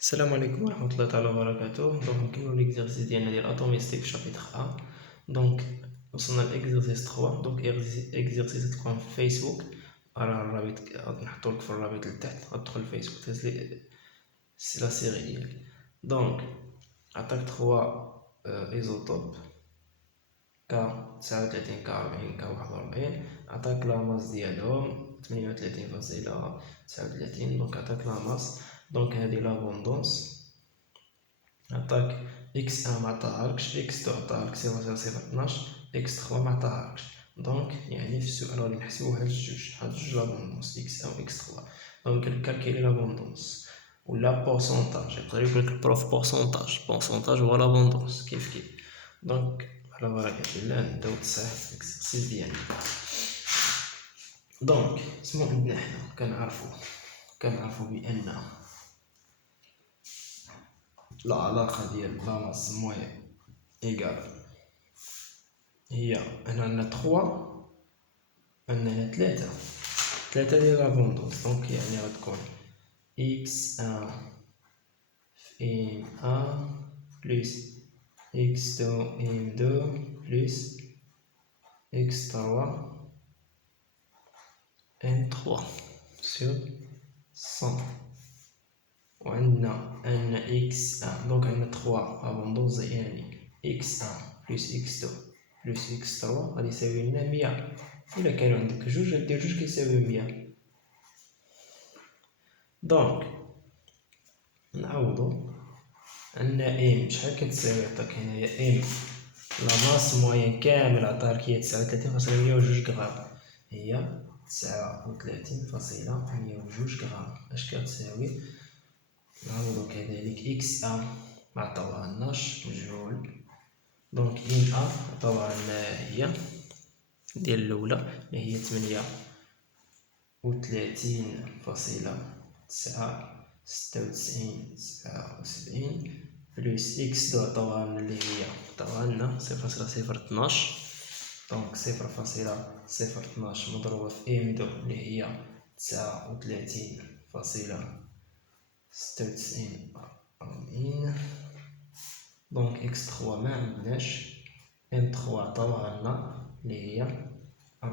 السلام عليكم ورحمة الله تعالى وبركاته. دونك نكملو ليكزارسيس ديالنا ديال اتوميستيك في شابيتر ا. دونك وصلنا لاكزارسيس 3. دونك اكزارسيس تلقاهم في الفيسبوك، راه الرابط نحطولك في الرابط لتحت، غتدخل الفيسبوك تهز لي لا سيري ديالك. دونك عطاك 3 ايزوتوب ك 39 ك 40 ك 41، عطاك لا ماس ديالهم 38.39. دونك عطاك لا ماس، دونك هادي لابوندونس. عطاك اكس ان معطاهالكش، اكس تو عطاهالك 0.012، اكس 3 معطاهالكش. دونك يعني في السؤال غادي نحسبو هاد الجوج لابوندونس اكس ان و اكس 3. دونك كالكيلي لابوندونس ولا بورسونتاج، يقدر يقولك البروف بورسونتاج هو لابوندونس كيف. دونك على بركة الله نبداو تصحيح الاكسرسيس ديالنا. دونك اسمو عندنا حنا كنعرفو بان العلاقة ديال لا ماس موين إيكال هي هنا عندنا 3، عندنا 3 ديال لابوندونس. دونك يعني غتكون إكس ان في إم ان بلس إكس دو إم دو بلس إكس 3 إم 3 سور 100. وعندنا إكس ان، دونك عندنا 3 لابوندونس يعني إكس ان بلس إكس 2 بلس إكس 3 غادي يساوي لنا 100. إلا كانوا عندك جوج غدير جوج كيساوي 100. دونك نعوضو عندنا ام شحال كتساوي، عطاك هنايا ام لا ماس موين كامل عطاك هي 39.102 غرام، هي 39.102 غرام. اش كتساوي؟ نعوضو كذلك اكس ا معطاوهالناش مجهول، دونك ام ا عطاوها لنا هي ديال الاولى اللي هي 38.96 بلس اكس دو عطاوها لنا اللي هي عطاوها لنا 0.012. دونك 0.012 مضروبة في ام دو اللي هي 39.96. دونك اكس 3 ما عندناش، ام 3 عطاوها لنا اللي هي 40.9618.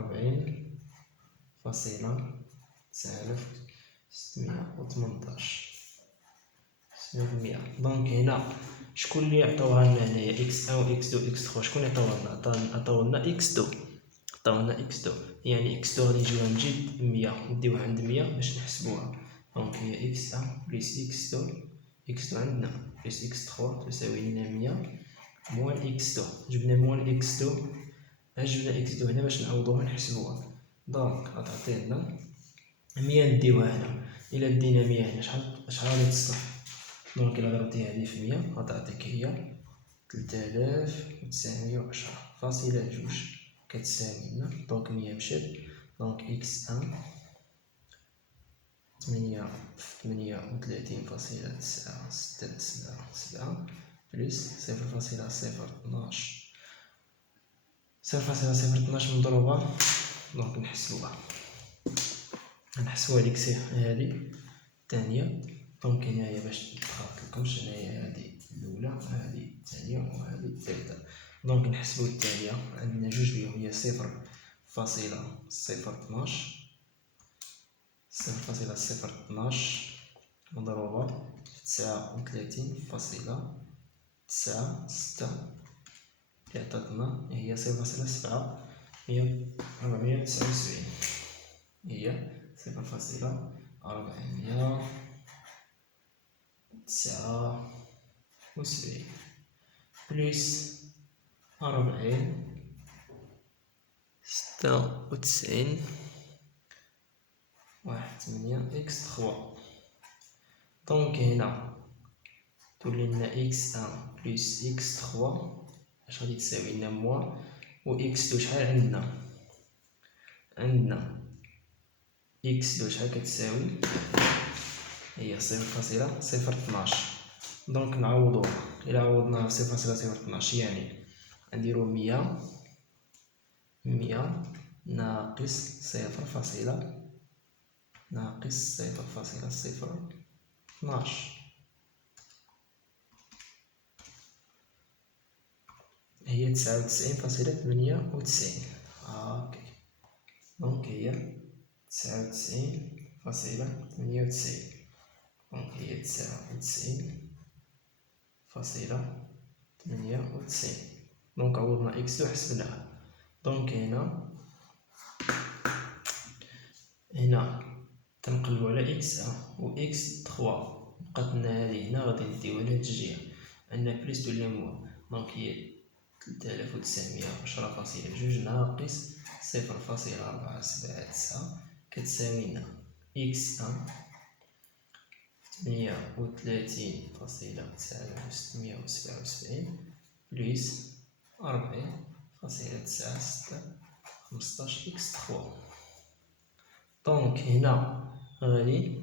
دونك هنا شكون اللي عطاوها لنا هنايا اكس 1 و اكس 2 اكس 3؟ شكون اللي عطاوها لنا اكس 2. يعني اكس 2 غادي نجيوها من جد 100 نديوها عند 100 باش نحسبوها. دونك هي اكس 1 بلس اكس 2، اكس 2 عندنا بلس اكس 3 تساوي لنا 100 موال اكس 2. جبنا موال اكس 2، جبنا اكس 2 هنا باش نعوضوها نحسبوها. دونك غتعطينا 100 نديوها هنا، الا دينا 100 هنا شحال غادي تصلح؟ دونك الا ضربتي هادي في 100 غتعطيك هي 3910.2 كتساوي لنا. دونك 100 مشات، دونك اكس ان 38.967 بلس 0.012 مضروبة. دونك نحسبوها هاديك هادي الثانية. دونك هنايا باش متخاطلكمش، هنايا هادي الأولى هادي الثانية وهادي الثالثة. دونك نحسبو الثانية، عندنا جوج بيهم هي 0.012 مضروبة في 39.96 اللي عطاتنا هي 0.779، هي 0.479 بلس 40.96 1.8 اكس 3. دونك هنا تولي لنا اكس ان بلس اكس 3 اش غادي تساوي لنا موا، و اكس 2 شحال عندنا اكس 2 شحال كتساوي؟ هي 0.012. دونك نعوضو، الى عوضناها في 0.012 يعني نديرو 100 ناقص 0.012. هي 99.98. هاكي. دونك هي 99.98. دونك هي 99.98. دونك عوضنا إكس دو حسبناها. دونك هنا تنقلبو على إكس و إكس 3. بقات لنا هادي هنا غادي نديوها لهاد الجهة، عندنا بليس تولي موان. دونك هي 3910.2 ناقص 0.479 كتساوي لنا إكس 38.9677 بليس 40.96 15 إكس 3. دونك هنا غادي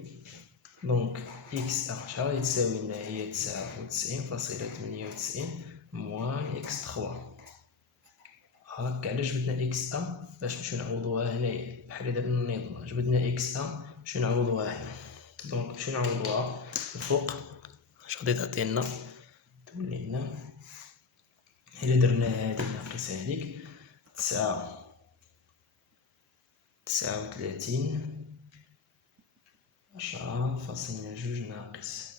دونك إكس شحال غادي تساوي لنا؟ هي 99.98 موان إكس 3. هاكا. علاش جبدنا إكس باش نمشيو نعوضوها هنايا بحال درنا النظام. جبدنا إكس باش نعوضوها هنا. دونك نمشيو نعوضوها الفوق. اش غادي تعطينا؟ تولي لنا إلا درنا هادي ناقص هاديك 39 10.2 ناقص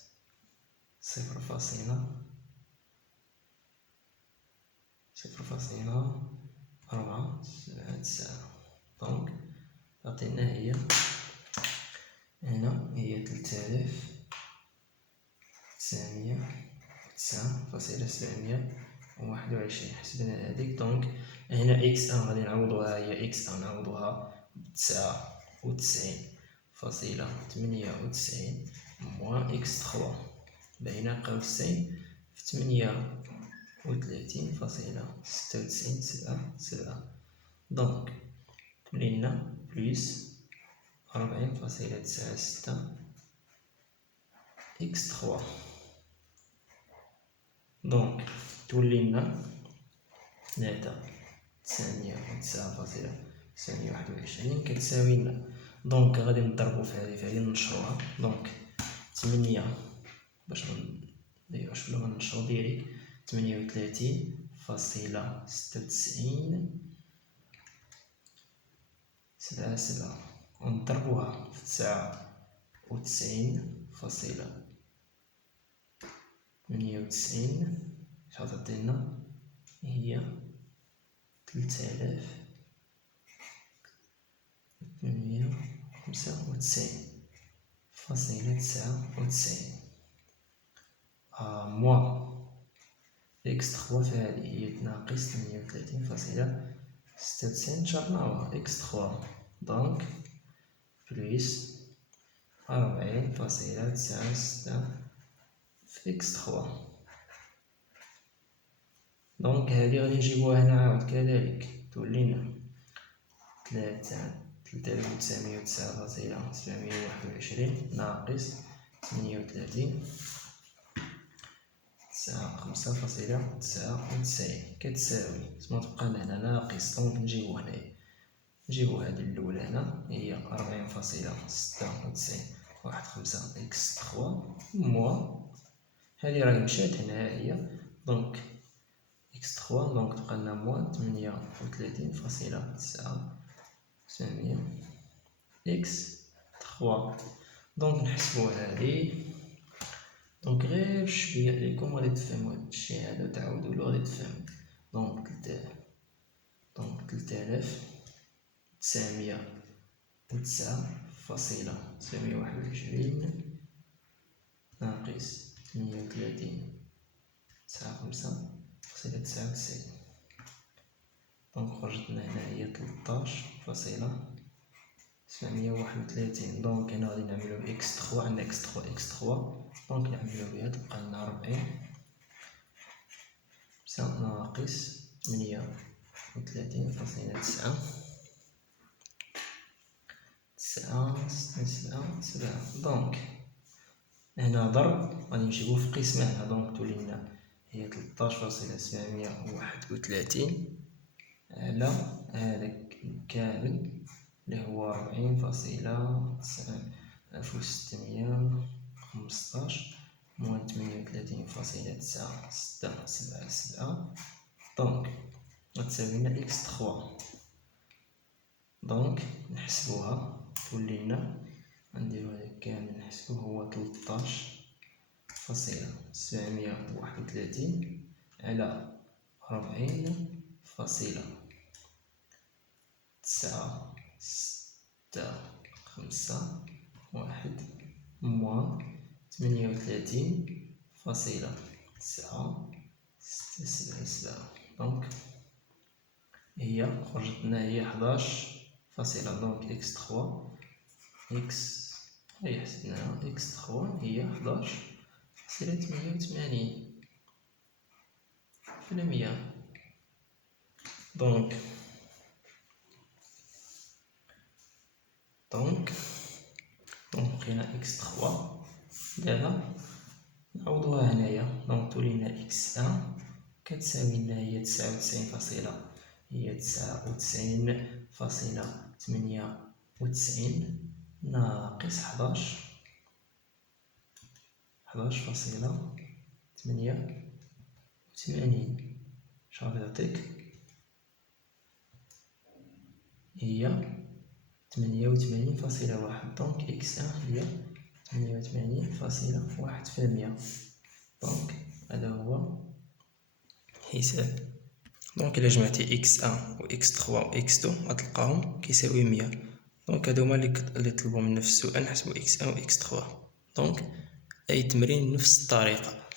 0.479. دونك تعطينا هي هنا هي 3909.721. حسبنا هذيك. دونك هنا إكس غادي نعوضوها، هي إكس نعوضوها ب99.98 موان إكس 3 بين قوسين في 38.9677. دونك تولي لنا بليس 40.96 إكس 3. دونك تولي لنا 39.921 كتساوي لنا. دونك غادي نضربو في هادي ننشروها. دونك 8 باش منديروهاش بلا ما ننشرو ديريكت 38.96 ونضربوها في 99.98 شحال تعطينا؟ هي 3895.99 موان إكس 3 في هادي هي ناقص 38.96 شرناوها إكس 3. دونك بليس 40.96 في إكس 3. دونك هادي غادي نجيبوها هنا عاود كذلك. تولي لنا 3909.721 ناقص 38 5.99 كتساوي تما تبقى لنا ناقص. دونك نجيبو هنايا، نجيبو هادي الأولى هنا هي 40.96 واحد 5 إكس 3 موان هادي راهي مشات هنا هي. دونك إكس 3 دونك تبقى لنا موان 38.99 إكس 3. دونك نحسبو هادي. دونك غير شويه عليكم غادي تفهموا هاد الشي هذا وتعاودولو غادي تفهموا. دونك 3909.721 ناقص 38.95.99. دونك خرجت لنا هنا هي 13.731. دونك هنا غادي نعملو إكس 3. عندنا إكس 3 دونك نعملو بها تبقى لنا 40 ناقص 38.967. دونك هنا ضرب غادي نجيبو في قسمة هنا. دونك تولي لنا هي 13.731 على هذاك كامل اللي هو 40.9615 موان 38.967 دونك غتساوي لنا إكس 3. دونك نحسبوها تولي لنا، غنديرو هذا كامل نحسبوه، هو 13.731 على 40.965 موان 38.967. دونك هي خرجت لنا هي 11. دونك إكس 3 إكس هي حسبناها، إكس 3 هي 11.88%. دونك لقينا إكس 3. دابا نعوضوها هنايا، دونك تولي لنا إكس 1 كتساوي لنا هي 99.98 ناقص 11.88. شغادي تعطيك هي 88.1. دونك إكس 1 هي 88.1%. دونك هذا هو حساب. دونك إلا جمعتي إكس 1 و إكس 3 و إكس 2 غتلقاهم كيساوي 100. دونك هادو هما اللي طلبوا منا في السؤال، نحسبو إكس 1 و إكس 3. دونك أي تمرين بنفس الطريقة.